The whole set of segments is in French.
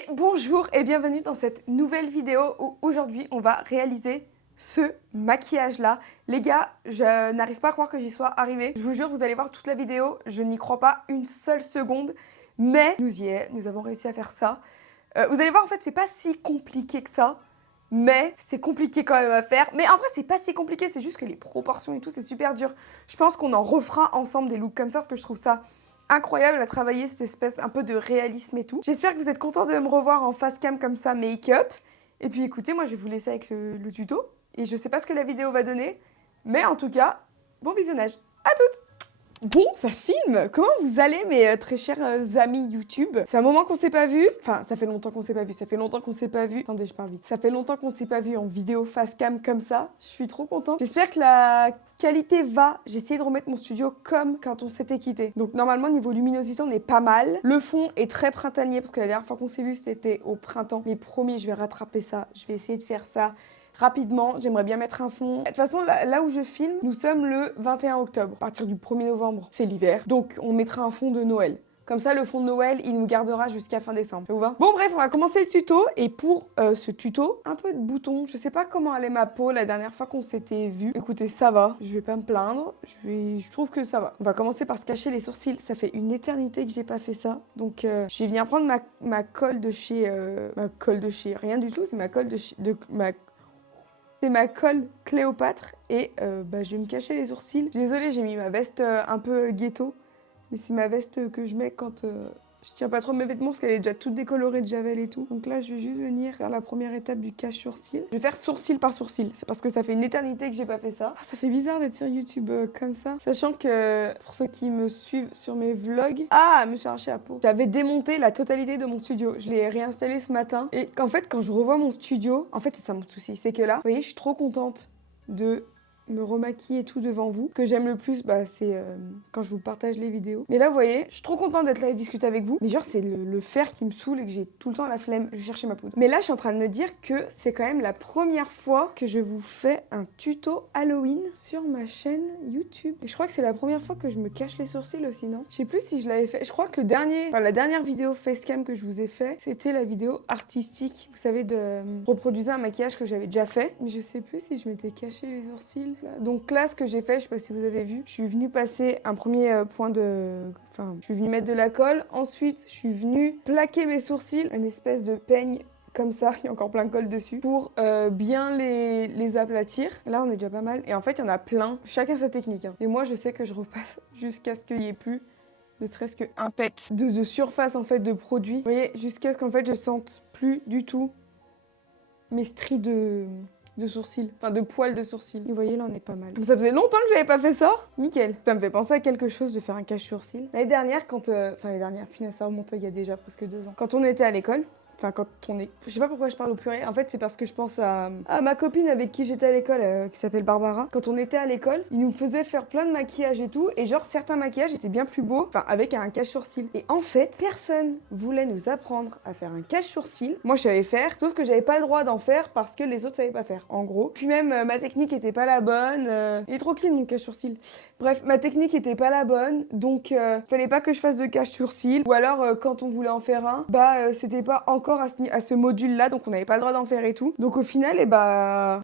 Et bonjour et bienvenue dans cette nouvelle vidéo où aujourd'hui on va réaliser ce maquillage-là. Les gars, je n'arrive pas à croire que j'y sois arrivée. Je vous jure, vous allez voir toute la vidéo, je n'y crois pas une seule seconde. Mais nous avons réussi à faire ça. Vous allez voir, en fait, c'est pas si compliqué que ça. Mais c'est compliqué quand même à faire. Mais en vrai, c'est pas si compliqué, c'est juste que les proportions et tout, c'est super dur. Je pense qu'on en refera ensemble des looks comme ça, parce que je trouve ça incroyable à travailler, cette espèce un peu de réalisme et tout. J'espère que vous êtes contents de me revoir en face cam comme ça, make-up. Et puis écoutez, moi je vais vous laisser avec le tuto. Et je sais pas ce que la vidéo va donner, mais en tout cas, bon visionnage. À toutes! Bon, ça filme. Comment vous allez, mes très chers amis YouTube? C'est un moment qu'on s'est pas vu. Enfin, ça fait longtemps qu'on s'est pas vu. Ça fait longtemps qu'on s'est pas vu. Attendez, je parle vite. Ça fait longtemps qu'on s'est pas vu en vidéo face cam comme ça. Je suis trop contente. J'espère que la qualité va. J'ai essayé de remettre mon studio comme quand on s'était quitté. Donc normalement, niveau luminosité, on est pas mal. Le fond est très printanier parce que la dernière fois qu'on s'est vu, c'était au printemps. Mais promis, je vais rattraper ça. Je vais essayer de faire ça rapidement, j'aimerais bien mettre un fond. De toute façon, là où je filme, nous sommes le 21 octobre. À partir du 1er novembre, c'est l'hiver. Donc, on mettra un fond de Noël. Comme ça, le fond de Noël, il nous gardera jusqu'à fin décembre. Ça vous va? Bon, bref, on va commencer le tuto. Et pour ce tuto, un peu de boutons. Je sais pas comment allait ma peau la dernière fois qu'on s'était vu. Écoutez, ça va. Je vais pas me plaindre. Je trouve que ça va. On va commencer par se cacher les sourcils. Ça fait une éternité que j'ai pas fait ça. Donc, je vais venir prendre ma colle de chez... ma colle de chez... Rien du tout, c'est ma colle c'est ma colle Cléopâtre et je vais me cacher les sourcils. Désolée, j'ai mis ma veste un peu ghetto, mais c'est ma veste que je mets quand je tiens pas trop mes vêtements parce qu'elle est déjà toute décolorée de javel et tout. Donc là, je vais juste venir faire la première étape du cache-sourcil. Je vais faire sourcil par sourcil. C'est parce que ça fait une éternité que j'ai pas fait ça. Ah, ça fait bizarre d'être sur YouTube comme ça. Sachant que pour ceux qui me suivent sur mes vlogs... Ah, je me suis arraché la peau. J'avais démonté la totalité de mon studio. Je l'ai réinstallé ce matin. Et qu'en fait, quand je revois mon studio... En fait, c'est ça mon souci. C'est que là, vous voyez, je suis trop contente de me remaquiller et tout devant vous. Ce que j'aime le plus, c'est quand je vous partage les vidéos. Mais là, vous voyez, je suis trop contente d'être là et discuter avec vous. Mais genre, c'est le faire qui me saoule et que j'ai tout le temps la flemme. Je vais chercher ma poudre. Mais là, je suis en train de me dire que c'est quand même la première fois que je vous fais un tuto Halloween sur ma chaîne YouTube. Et je crois que c'est la première fois que je me cache les sourcils aussi, non? Je sais plus si je l'avais fait. Je crois que la dernière vidéo facecam que je vous ai fait, c'était la vidéo artistique. Vous savez, de reproduire un maquillage que j'avais déjà fait. Mais je sais plus si je m'étais caché les sourcils. Donc là, ce que j'ai fait, je sais pas si vous avez vu, je suis venue passer un premier point de... Enfin, je suis venue mettre de la colle. Ensuite, je suis venue plaquer mes sourcils, une espèce de peigne comme ça, il y a encore plein de colle dessus, pour bien les aplatir. Là, on est déjà pas mal. Et en fait, il y en a plein. Chacun sa technique. Et moi, je sais que je repasse jusqu'à ce qu'il n'y ait plus ne serait-ce qu'un pet de surface, en fait, de produit. Vous voyez, jusqu'à ce qu'en fait, je sente plus du tout mes stries de sourcils, enfin de poils de sourcils. Vous voyez, là on est pas mal. Ça faisait longtemps que j'avais pas fait ça. Nickel. Ça me fait penser à quelque chose de faire un cache-sourcil. L'année dernière, l'année dernière, punaise, ça remonte il y a déjà presque 2 ans. Quand on était à l'école, je sais pas pourquoi je parle au pluriel. En fait, c'est parce que je pense à ma copine avec qui j'étais à l'école, qui s'appelle Barbara. Quand on était à l'école, ils nous faisaient faire plein de maquillages et tout. Et genre, certains maquillages étaient bien plus beaux, enfin, avec un cache-sourcil. Et en fait, personne voulait nous apprendre à faire un cache-sourcil. Moi, je savais faire, sauf que j'avais pas le droit d'en faire parce que les autres savaient pas faire, en gros. Puis même, ma technique était pas la bonne. Il est trop clean, mon cache-sourcil. Bref, ma technique était pas la bonne, donc fallait pas que je fasse de cache-sourcil. Ou alors, quand on voulait en faire un, c'était pas encore à ce module-là, donc on n'avait pas le droit d'en faire et tout. Donc au final,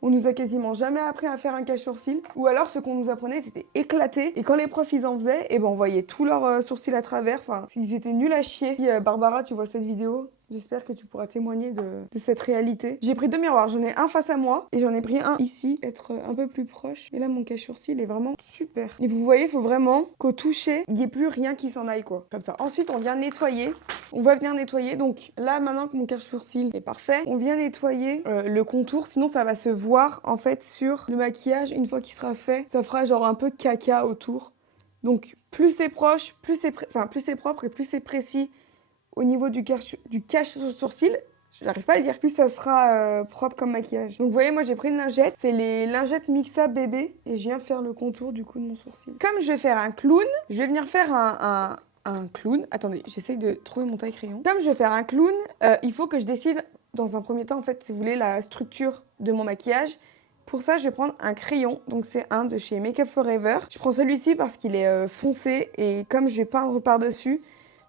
on nous a quasiment jamais appris à faire un cache-sourcil. Ou alors, ce qu'on nous apprenait, c'était éclaté. Et quand les profs, ils en faisaient, on voyait tous leurs sourcils à travers. Enfin, ils étaient nuls à chier. Si, Barbara, tu vois cette vidéo, j'espère que tu pourras témoigner de cette réalité. J'ai pris 2 miroirs, j'en ai un face à moi et j'en ai pris un ici, être un peu plus proche. Et là, mon cache-sourcil est vraiment super. Et vous voyez, il faut vraiment qu'au toucher, il n'y ait plus rien qui s'en aille, quoi. Comme ça. Ensuite, on vient nettoyer. On va venir nettoyer. Donc là, maintenant que mon cache-sourcil est parfait, on vient nettoyer le contour. Sinon, ça va se voir, en fait, sur le maquillage. Une fois qu'il sera fait, ça fera genre un peu de caca autour. Donc, plus c'est proche, plus c'est propre et plus c'est précis au niveau du cache-sourcil, j'arrive pas à le dire, plus ça sera propre comme maquillage. Donc vous voyez, moi j'ai pris une lingette, c'est les lingettes Mixa bébé, et je viens faire le contour du coup de mon sourcil. Comme je vais faire un clown, je vais venir faire un clown. Attendez, j'essaye de trouver mon taille-crayon. Comme je vais faire un clown, il faut que je décide, dans un premier temps en fait, si vous voulez, la structure de mon maquillage. Pour ça, je vais prendre un crayon, donc c'est un de chez Make Up Forever. Je prends celui-ci parce qu'il est foncé, et comme je vais peindre par-dessus,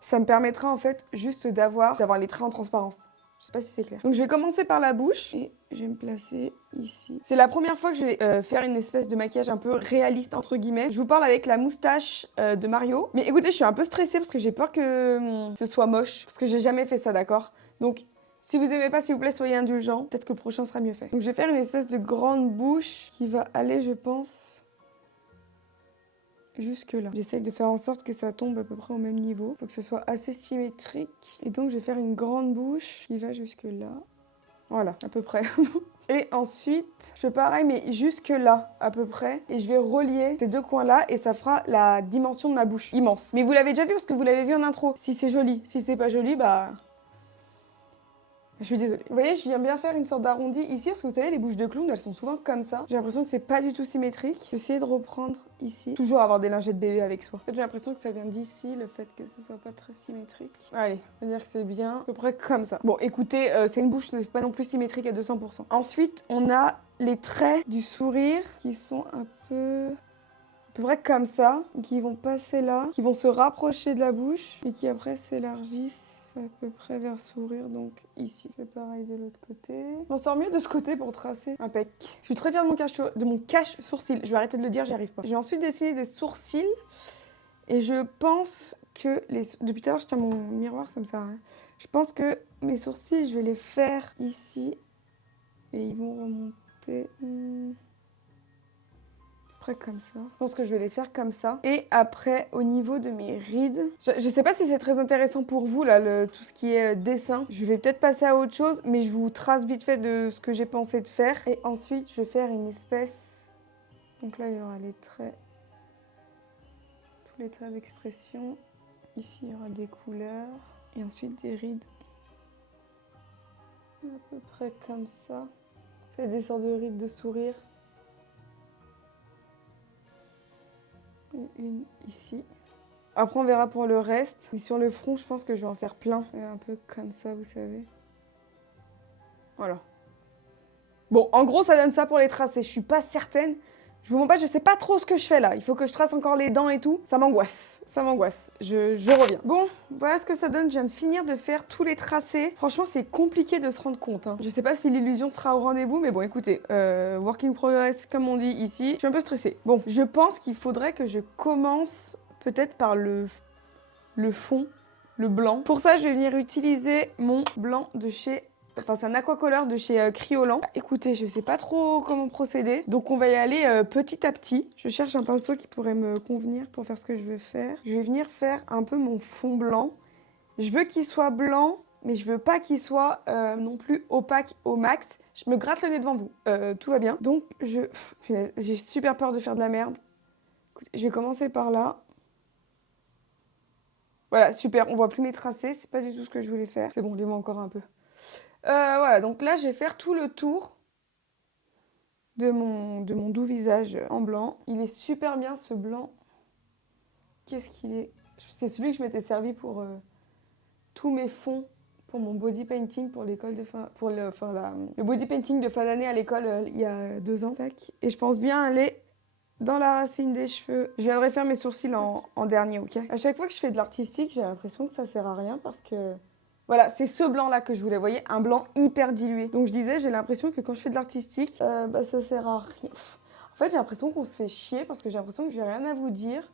ça me permettra en fait juste d'avoir les traits en transparence. Je sais pas si c'est clair. Donc je vais commencer par la bouche et je vais me placer ici. C'est la première fois que je vais faire une espèce de maquillage un peu réaliste entre guillemets. Je vous parle avec la moustache de Mario. Mais écoutez, je suis un peu stressée parce que j'ai peur que ce soit moche. Parce que j'ai jamais fait ça, d'accord? Donc si vous aimez pas, s'il vous plaît, soyez indulgents. Peut-être que le prochain sera mieux fait. Donc je vais faire une espèce de grande bouche qui va aller, je pense, jusque là. J'essaye de faire en sorte que ça tombe à peu près au même niveau. Il faut que ce soit assez symétrique. Et donc je vais faire une grande bouche qui va jusque là. Voilà, à peu près. Et ensuite, je fais pareil, mais jusque là, à peu près. Et je vais relier ces deux coins-là et ça fera la dimension de ma bouche. Immense. Mais vous l'avez déjà vu parce que vous l'avez vu en intro. Si c'est joli. Si c'est pas joli, bah... Je suis désolée. Vous voyez, je viens bien faire une sorte d'arrondi ici, parce que vous savez, les bouches de clown, elles sont souvent comme ça. J'ai l'impression que c'est pas du tout symétrique. Je vais essayer de reprendre ici. Toujours avoir des lingettes bébé avec soi. En fait, j'ai l'impression que ça vient d'ici, le fait que ce soit pas très symétrique. Allez, on va dire que c'est bien. À peu près comme ça. Bon, écoutez, c'est une bouche, c'est pas non plus symétrique à 200%. Ensuite, on a les traits du sourire qui sont un peu... à peu près comme ça, qui vont passer là, qui vont se rapprocher de la bouche et qui après s'élargissent à peu près vers sourire, donc ici. Je fais pareil de l'autre côté. Je m'en sors mieux de ce côté pour tracer. Impec. Je suis très fière de mon cache sourcil. Je vais arrêter de le dire, j'y arrive pas. Je vais ensuite dessiner des sourcils et je pense que depuis tout à l'heure, je tiens mon miroir, ça me sert à rien. Je pense que mes sourcils, je vais les faire ici et ils vont remonter... comme ça. Je pense que je vais les faire comme ça. Et après, au niveau de mes rides, je sais pas si c'est très intéressant pour vous, là, tout ce qui est dessin. Je vais peut-être passer à autre chose, mais je vous trace vite fait de ce que j'ai pensé de faire. Et ensuite, je vais faire une espèce... Donc là, il y aura les traits. Tous les traits d'expression. Ici, il y aura des couleurs. Et ensuite, des rides. À peu près comme ça. C'est des sortes de rides de sourire. Une ici. Après on verra pour le reste. Et sur le front, je pense que je vais en faire plein. Un peu comme ça, vous savez. Voilà. Bon, en gros, ça donne ça pour les tracer. Je suis pas certaine. Je vous montre pas, je sais pas trop ce que je fais là. Il faut que je trace encore les dents et tout. Ça m'angoisse. Ça m'angoisse. Je reviens. Bon, voilà ce que ça donne. Je viens de finir de faire tous les tracés. Franchement, c'est compliqué de se rendre compte. Hein. Je sais pas si l'illusion sera au rendez-vous, mais bon, écoutez. Working progress, comme on dit ici. Je suis un peu stressée. Bon, je pense qu'il faudrait que je commence peut-être par le fond, le blanc. Pour ça, je vais venir utiliser mon blanc de chez... Enfin, c'est un aquacolor de chez Kryolan. Écoutez, je sais pas trop comment procéder. Donc, on va y aller petit à petit. Je cherche un pinceau qui pourrait me convenir pour faire ce que je veux faire. Je vais venir faire un peu mon fond blanc. Je veux qu'il soit blanc, mais je veux pas qu'il soit non plus opaque au max. Je me gratte le nez devant vous. Tout va bien. Donc, j'ai super peur de faire de la merde. Écoutez, je vais commencer par là. Voilà, super. On voit plus mes tracés. C'est pas du tout ce que je voulais faire. C'est bon, les vois encore un peu. Voilà, donc là, je vais faire tout le tour de mon doux visage en blanc. Il est super bien, ce blanc. Qu'est-ce qu'il est? C'est celui que je m'étais servi pour tous mes fonds, pour mon body painting, pour l'école de fin... Pour le body painting de fin d'année à l'école il y a 2 ans. Tac. Et je pense bien aller dans la racine des cheveux. Je viendrai faire mes sourcils en dernier, ok? À chaque fois que je fais de l'artistique, j'ai l'impression que ça sert à rien parce que... Voilà, c'est ce blanc-là que je voulais, vous voyez, un blanc hyper dilué. Donc je disais, j'ai l'impression que quand je fais de l'artistique, ça sert à rien. En fait, j'ai l'impression qu'on se fait chier parce que j'ai l'impression que j'ai rien à vous dire,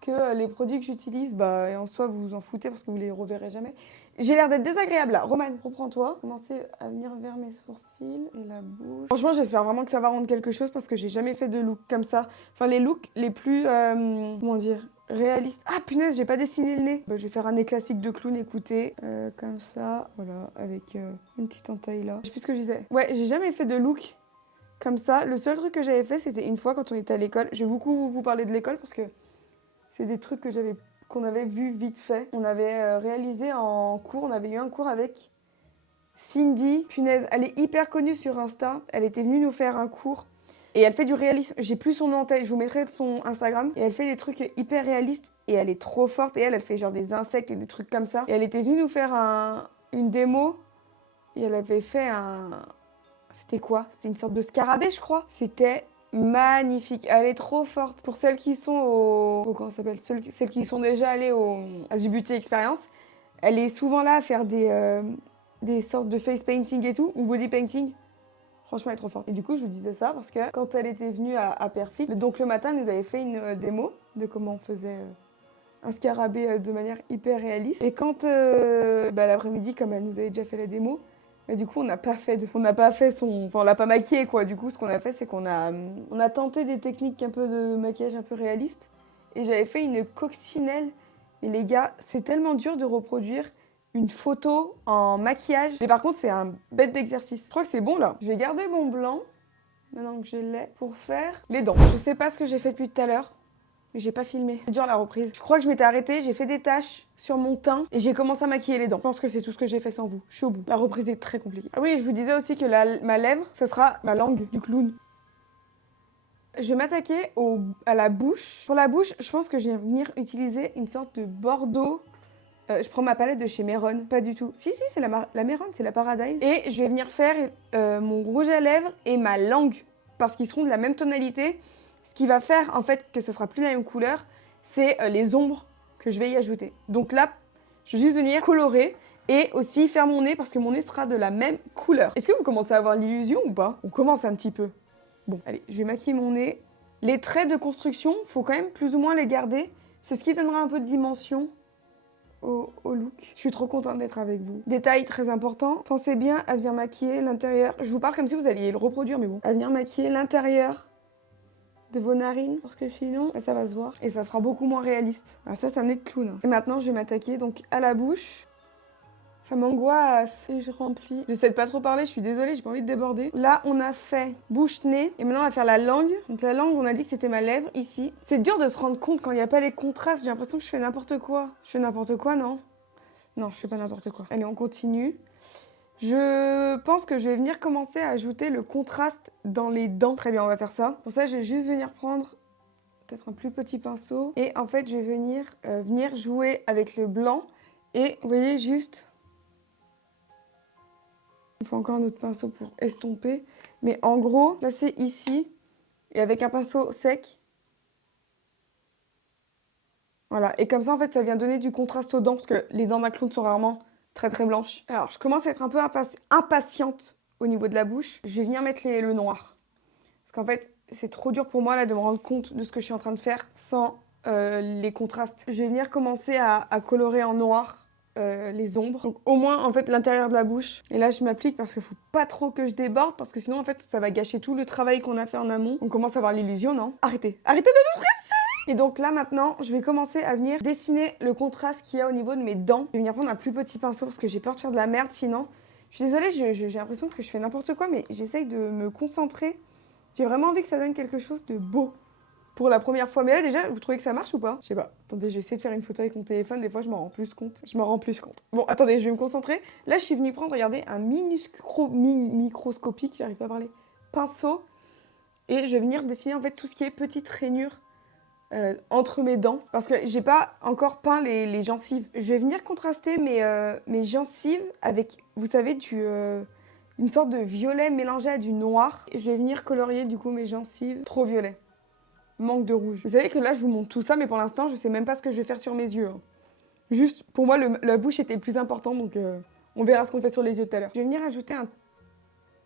que les produits que j'utilise, en soi, vous vous en foutez parce que vous les reverrez jamais. J'ai l'air d'être désagréable là. Romane, reprends-toi. Commencez à venir vers mes sourcils et la bouche. Franchement, j'espère vraiment que ça va rendre quelque chose parce que j'ai jamais fait de look comme ça. Enfin, les looks les plus, comment dire, réaliste. Ah punaise, j'ai pas dessiné le nez. Je vais faire un nez classique de clown, écoutez. Comme ça, voilà, avec une petite entaille là. Je sais plus ce que je disais. Ouais, j'ai jamais fait de look comme ça. Le seul truc que j'avais fait, c'était une fois quand on était à l'école. Je vais beaucoup vous parler de l'école parce que c'est des trucs qu'on avait vu vite fait. On avait réalisé en cours, on avait eu un cours avec Cindy. Punaise, elle est hyper connue sur Insta. Elle était venue nous faire un cours. Et elle fait du réalisme. J'ai plus son nom en tête, je vous mettrai son Instagram. Et elle fait des trucs hyper réalistes. Et elle est trop forte. Et elle fait genre des insectes et des trucs comme ça. Et elle était venue nous faire une démo. Et elle avait fait C'était quoi? C'était une sorte de scarabée, je crois. C'était magnifique. Elle est trop forte. Pour celles qui sont comment ça s'appelle? Celles qui sont déjà allées à Zubuté Expérience. Elle est souvent là à faire des sortes de face painting et tout, ou body painting. Franchement, elle est trop forte. Et du coup, je vous disais ça parce que quand elle était venue à Perfect, donc le matin, elle nous avait fait une démo de comment on faisait un scarabée de manière hyper réaliste. Et quand l'après-midi, comme elle nous avait déjà fait la démo, bah, du coup, on n'a pas fait son... Enfin, on l'a pas maquillé, quoi. Du coup, ce qu'on a fait, c'est qu'on a tenté des techniques un peu de maquillage un peu réaliste. Et j'avais fait une coccinelle. Et les gars, c'est tellement dur de reproduire une photo en maquillage. Mais par contre, c'est un bête d'exercice. Je crois que c'est bon, là. Je vais garder mon blanc, maintenant que je l'ai, pour faire les dents. Je sais pas ce que j'ai fait depuis tout à l'heure. Mais j'ai pas filmé. C'est dur la reprise. Je crois que je m'étais arrêtée, j'ai fait des taches sur mon teint et j'ai commencé à maquiller les dents. Je pense que c'est tout ce que j'ai fait sans vous. Je suis au bout. La reprise est très compliquée. Ah oui, je vous disais aussi que ma lèvre, ça sera ma langue du clown. Je vais m'attaquer à la bouche. Pour la bouche, je pense que je vais venir utiliser une sorte de bordeaux. Je prends ma palette de chez Meron. Pas du tout. Si, c'est la Meron, c'est la Paradise. Et je vais venir faire mon rouge à lèvres et ma langue. Parce qu'ils seront de la même tonalité. Ce qui va faire en fait que ce sera plus la même couleur, c'est les ombres que je vais y ajouter. Donc là, je vais juste venir colorer et aussi faire mon nez parce que mon nez sera de la même couleur. Est-ce que vous commencez à avoir l'illusion ou pas? On commence un petit peu. Bon, allez, je vais maquiller mon nez. Les traits de construction, faut quand même plus ou moins les garder. C'est ce qui donnera un peu de dimension au look. Je suis trop contente d'être avec vous. Détail très important, pensez bien à venir maquiller l'intérieur. Je vous parle comme si vous alliez le reproduire, mais bon. À venir maquiller l'intérieur de vos narines, parce que sinon, ça va se voir. Et ça fera beaucoup moins réaliste. Alors ça, c'est un nez de clown. Hein. Et maintenant, je vais m'attaquer donc à la bouche. Ça m'angoisse. Et je remplis. J'essaie de pas trop parler, je suis désolée, j'ai pas envie de déborder. Là, on a fait bouche-nez. Et maintenant, on va faire la langue. Donc la langue, on a dit que c'était ma lèvre, ici. C'est dur de se rendre compte quand il n'y a pas les contrastes. J'ai l'impression que je fais n'importe quoi. Je fais n'importe quoi, non? Non, je fais pas n'importe quoi. Allez, on continue. Je pense que je vais venir commencer à ajouter le contraste dans les dents. Très bien, on va faire ça. Pour ça, je vais juste venir prendre peut-être un plus petit pinceau. Et en fait, je vais venir jouer avec le blanc. Et vous voyez, juste... Il faut encore un autre pinceau pour estomper. Mais en gros, là, c'est ici. Et avec un pinceau sec. Voilà. Et comme ça, en fait, ça vient donner du contraste aux dents. Parce que les dents d'un clown sont rarement... très très blanche. Alors, je commence à être un peu impatiente au niveau de la bouche. Je vais venir mettre le noir. Parce qu'en fait, c'est trop dur pour moi là de me rendre compte de ce que je suis en train de faire sans les contrastes. Je vais venir commencer à colorer en noir les ombres. Donc au moins, en fait, l'intérieur de la bouche. Et là, je m'applique parce qu'il faut pas trop que je déborde parce que sinon, en fait, ça va gâcher tout le travail qu'on a fait en amont. On commence à avoir l'illusion, non? Arrêtez de me stresser! Et donc là maintenant, je vais commencer à venir dessiner le contraste qu'il y a au niveau de mes dents. Je vais venir prendre un plus petit pinceau parce que j'ai peur de faire de la merde sinon. Je suis désolée, j'ai l'impression que je fais n'importe quoi, mais j'essaye de me concentrer. J'ai vraiment envie que ça donne quelque chose de beau pour la première fois. Mais là déjà, vous trouvez que ça marche ou pas? Je sais pas. Attendez, je vais essayer de faire une photo avec mon téléphone. Des fois, je m'en rends plus compte. Bon, attendez, je vais me concentrer. Là, je suis venue prendre, regardez, un microscopique, j'arrive pas à parler, pinceau. Et je vais venir dessiner en fait tout ce qui est petites rainures entre mes dents parce que j'ai pas encore peint les gencives. Je vais venir contraster mes gencives avec, vous savez, une sorte de violet mélangé à du noir. Je vais venir colorier du coup mes gencives. Trop violet. Manque de rouge. Vous savez que là je vous montre tout ça mais pour l'instant je sais même pas ce que je vais faire sur mes yeux. Hein. Juste pour moi la bouche était le plus important donc on verra ce qu'on fait sur les yeux tout à l'heure. Je vais venir ajouter un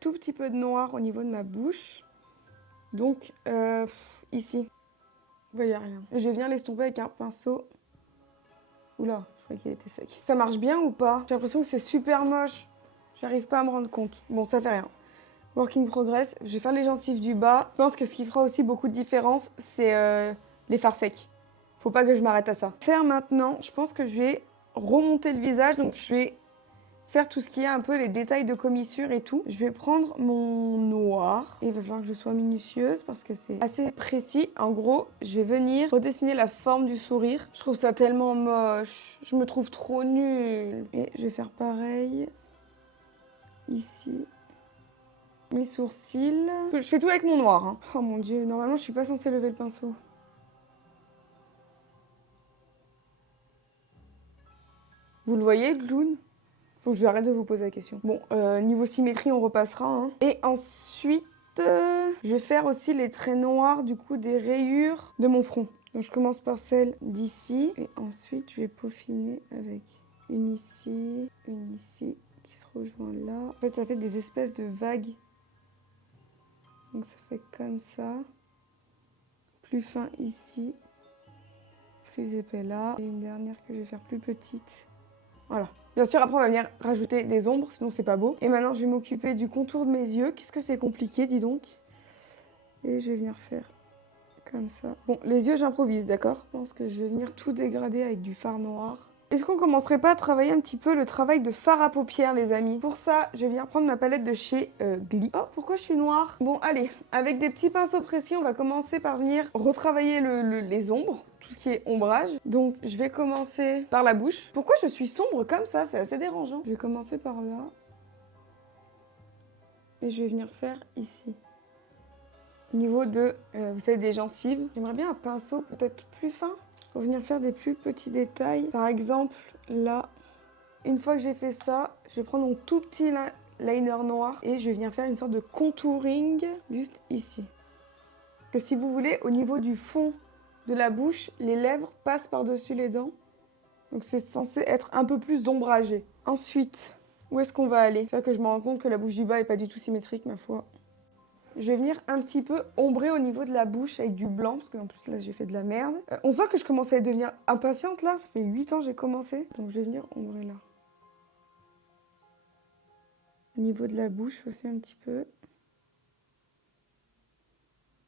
tout petit peu de noir au niveau de ma bouche. Donc ici. Vous voyez rien. Et je vais venir l'estomper avec un pinceau. Oula, je croyais qu'il était sec. Ça marche bien ou pas? J'ai l'impression que c'est super moche. J'arrive pas à me rendre compte. Bon, ça fait rien. Work in progress. Je vais faire les gencives du bas. Je pense que ce qui fera aussi beaucoup de différence, c'est les fards secs. Faut pas que je m'arrête à ça. Faire maintenant, je pense que je vais remonter le visage. Donc je vais faire tout ce qui est un peu les détails de commissure et tout. Je vais prendre mon noir et il va falloir que je sois minutieuse parce que c'est assez précis. En gros, je vais venir redessiner la forme du sourire. Je trouve ça tellement moche. Je me trouve trop nulle. Et je vais faire pareil ici. Mes sourcils. Je fais tout avec mon noir. Hein. Oh mon dieu, normalement je suis pas censée lever le pinceau. Vous le voyez, le clown? Faut que je arrête de vous poser la question. Bon, niveau symétrie, on repassera. Hein. Et ensuite, je vais faire aussi les traits noirs, du coup, des rayures de mon front. Donc, je commence par celle d'ici. Et ensuite, je vais peaufiner avec une ici, qui qui se rejoint là. En fait, ça fait des espèces de vagues. Donc ça fait comme ça. Plus fin ici. Plus épais là. Et une dernière que je vais faire plus petite. Voilà. Bien sûr, après, on va venir rajouter des ombres, sinon c'est pas beau. Et maintenant, je vais m'occuper du contour de mes yeux. Qu'est-ce que c'est compliqué, dis donc. Et je vais venir faire comme ça. Bon, les yeux, j'improvise, d'accord? Je pense que je vais venir tout dégrader avec du fard noir. Est-ce qu'on commencerait pas à travailler un petit peu le travail de fard à paupières, les amis? Pour ça, je vais venir prendre ma palette de chez Glee. Oh, pourquoi je suis noire? Bon, allez, avec des petits pinceaux précis, on va commencer par venir retravailler les ombres. Tout ce qui est ombrage. Donc, je vais commencer par la bouche. Pourquoi je suis sombre comme ça? C'est assez dérangeant. Je vais commencer par là. Et je vais venir faire ici. Au niveau de, vous savez, des gencives. J'aimerais bien un pinceau peut-être plus fin pour venir faire des plus petits détails. Par exemple, là, une fois que j'ai fait ça, je vais prendre mon tout petit liner noir et je vais venir faire une sorte de contouring juste ici. Que si vous voulez, au niveau du fond de la bouche, les lèvres passent par-dessus les dents. Donc c'est censé être un peu plus ombragé. Ensuite, où est-ce qu'on va aller? C'est vrai que je me rends compte que la bouche du bas n'est pas du tout symétrique, ma foi. Je vais venir un petit peu ombrer au niveau de la bouche avec du blanc, parce qu'en plus là j'ai fait de la merde. On sent que je commence à devenir impatiente là, ça fait 8 ans que j'ai commencé. Donc je vais venir ombrer là. Au niveau de la bouche aussi un petit peu.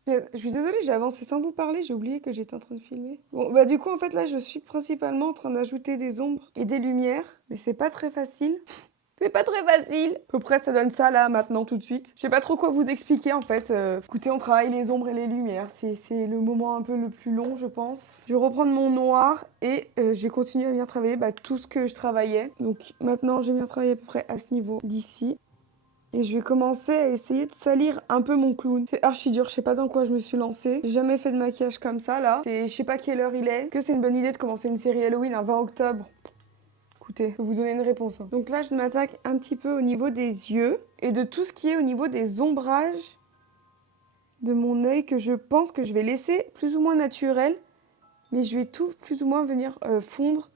Je suis désolée, j'ai avancé sans vous parler, j'ai oublié que j'étais en train de filmer. Bon, bah du coup, en fait, là, je suis principalement en train d'ajouter des ombres et des lumières, mais c'est pas très facile. C'est pas très facile. À peu près, ça donne ça, là, maintenant, tout de suite. Je sais pas trop quoi vous expliquer, en fait. Écoutez, on travaille les ombres et les lumières. C'est le moment un peu le plus long, je pense. Je vais reprendre mon noir et je vais continuer à venir travailler tout ce que je travaillais. Donc, maintenant, je vais venir travailler à peu près à ce niveau d'ici. Et je vais commencer à essayer de salir un peu mon clown. C'est archi dur, je sais pas dans quoi je me suis lancée. J'ai jamais fait de maquillage comme ça là. Je sais pas quelle heure il est. Que c'est une bonne idée de commencer une série Halloween un 20 octobre. Écoutez, je vais vous donner une réponse. Hein. Donc là, je m'attaque un petit peu au niveau des yeux et de tout ce qui est au niveau des ombrages de mon œil que je pense que je vais laisser plus ou moins naturel. Mais je vais tout plus ou moins venir fondre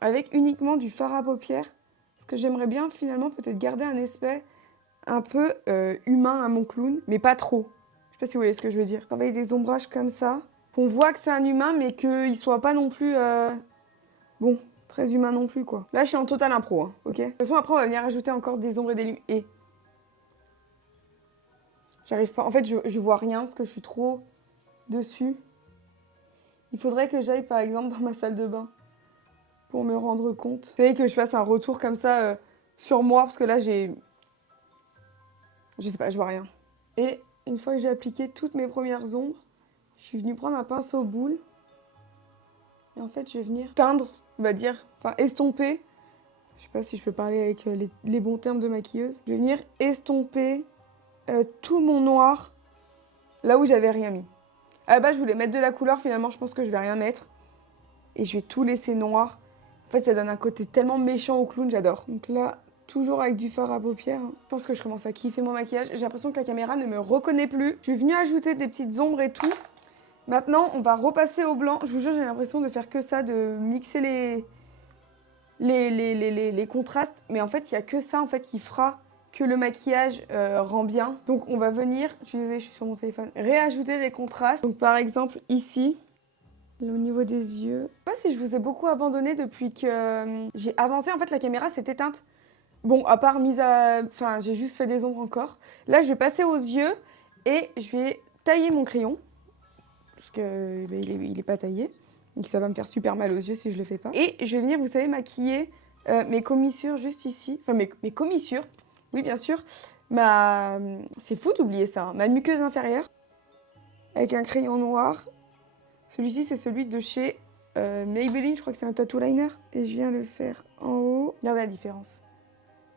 avec uniquement du fard à paupières. Parce que j'aimerais bien finalement peut-être garder un aspect un peu humain à mon clown, mais pas trop. Je sais pas si vous voyez ce que je veux dire. Travailler des ombrages comme ça, qu'on voit que c'est un humain, mais qu'il soit pas non plus, bon, très humain non plus, quoi. Là, je suis en total impro, hein, ok? De toute façon, après, on va venir ajouter encore des ombres et des lumières. Et j'arrive pas, en fait, je vois rien, parce que je suis trop dessus. Il faudrait que j'aille, par exemple, dans ma salle de bain, pour me rendre compte. Vous savez, que je fasse un retour comme ça sur moi, parce que là, j'ai... Je sais pas, je vois rien. Et une fois que j'ai appliqué toutes mes premières ombres, je suis venue prendre un pinceau boule. Et en fait, je vais venir teindre, on va dire, enfin estomper. Je sais pas si je peux parler avec les bons termes de maquilleuse. Je vais venir estomper tout mon noir là où j'avais rien mis. À la base, je voulais mettre de la couleur. Finalement, je pense que je vais rien mettre. Et je vais tout laisser noir. En fait, ça donne un côté tellement méchant au clown, j'adore. Donc là... Toujours avec du fard à paupières. Je pense que je commence à kiffer mon maquillage. J'ai l'impression que la caméra ne me reconnaît plus. Je suis venue ajouter des petites ombres et tout. Maintenant, on va repasser au blanc. Je vous jure, j'ai l'impression de faire que ça, de mixer les contrastes. Mais en fait, il n'y a que ça en fait, qui fera que le maquillage rend bien. Donc, on va venir, je suis désolée, je suis sur mon téléphone, réajouter des contrastes. Donc, par exemple, ici, au niveau des yeux. Je sais pas si je vous ai beaucoup abandonné depuis que j'ai avancé. En fait, la caméra s'est éteinte. Bon, à part Enfin, j'ai juste fait des ombres encore. Là, je vais passer aux yeux et je vais tailler mon crayon. Parce que il est pas taillé. Donc ça va me faire super mal aux yeux si je le fais pas. Et je vais venir, vous savez, maquiller mes commissures juste ici. Enfin, mes commissures. Oui, bien sûr. C'est fou d'oublier ça. Hein. Ma muqueuse inférieure. Avec un crayon noir. Celui-ci, c'est celui de chez Maybelline. Je crois que c'est un tattoo liner. Et je viens le faire en haut. Regardez la différence.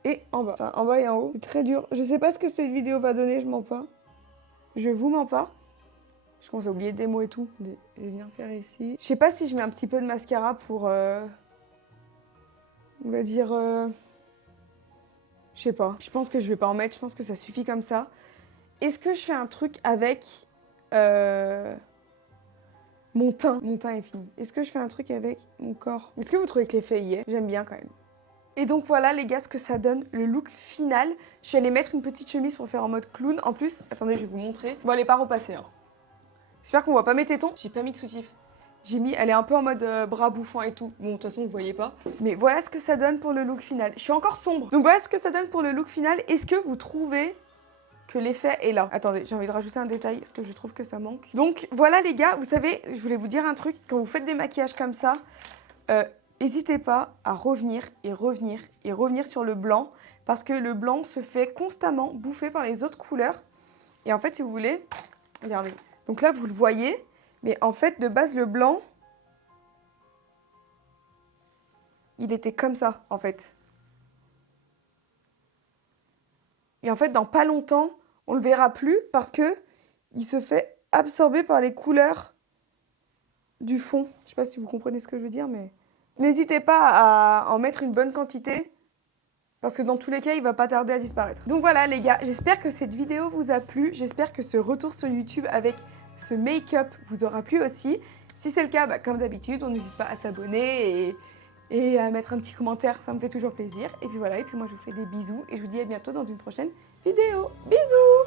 Et en bas. Enfin, en bas et en haut. C'est très dur. Je sais pas ce que cette vidéo va donner, je mens pas. Je vous mens pas. Je commence à oublier des mots et tout. Je vais venir faire ici. Je sais pas si je mets un petit peu de mascara pour... on va dire... je sais pas. Je pense que je vais pas en mettre. Je pense que ça suffit comme ça. Est-ce que je fais un truc avec... mon teint. Mon teint est fini. Est-ce que je fais un truc avec mon corps? Est-ce que vous trouvez que l'effet y est? J'aime bien quand même. Et donc voilà les gars ce que ça donne, le look final. Je suis allée mettre une petite chemise pour faire en mode clown. En plus, attendez, je vais vous montrer. Bon, elle est pas repassée. Hein. J'espère qu'on voit pas mes tétons. J'ai pas mis de soutif. J'ai mis, elle est un peu en mode bras bouffant et tout. Bon, de toute façon, vous voyez pas. Mais voilà ce que ça donne pour le look final. Je suis encore sombre. Donc voilà ce que ça donne pour le look final. Est-ce que vous trouvez que l'effet est là? Attendez, j'ai envie de rajouter un détail parce que je trouve que ça manque. Donc voilà les gars, vous savez, je voulais vous dire un truc. Quand vous faites des maquillages comme ça, n'hésitez pas à revenir et revenir et revenir sur le blanc parce que le blanc se fait constamment bouffer par les autres couleurs. Et en fait, si vous voulez, regardez. Donc là, vous le voyez, mais en fait, de base, le blanc, il était comme ça, en fait. Et en fait, dans pas longtemps, on le verra plus parce que il se fait absorber par les couleurs du fond. Je sais pas si vous comprenez ce que je veux dire, mais n'hésitez pas à en mettre une bonne quantité parce que dans tous les cas, il va pas tarder à disparaître. Donc voilà les gars, j'espère que cette vidéo vous a plu. J'espère que ce retour sur YouTube avec ce make-up vous aura plu aussi. Si c'est le cas, bah, comme d'habitude, on n'hésite pas à s'abonner et à mettre un petit commentaire, ça me fait toujours plaisir. Et puis voilà, et puis moi je vous fais des bisous et je vous dis à bientôt dans une prochaine vidéo. Bisous!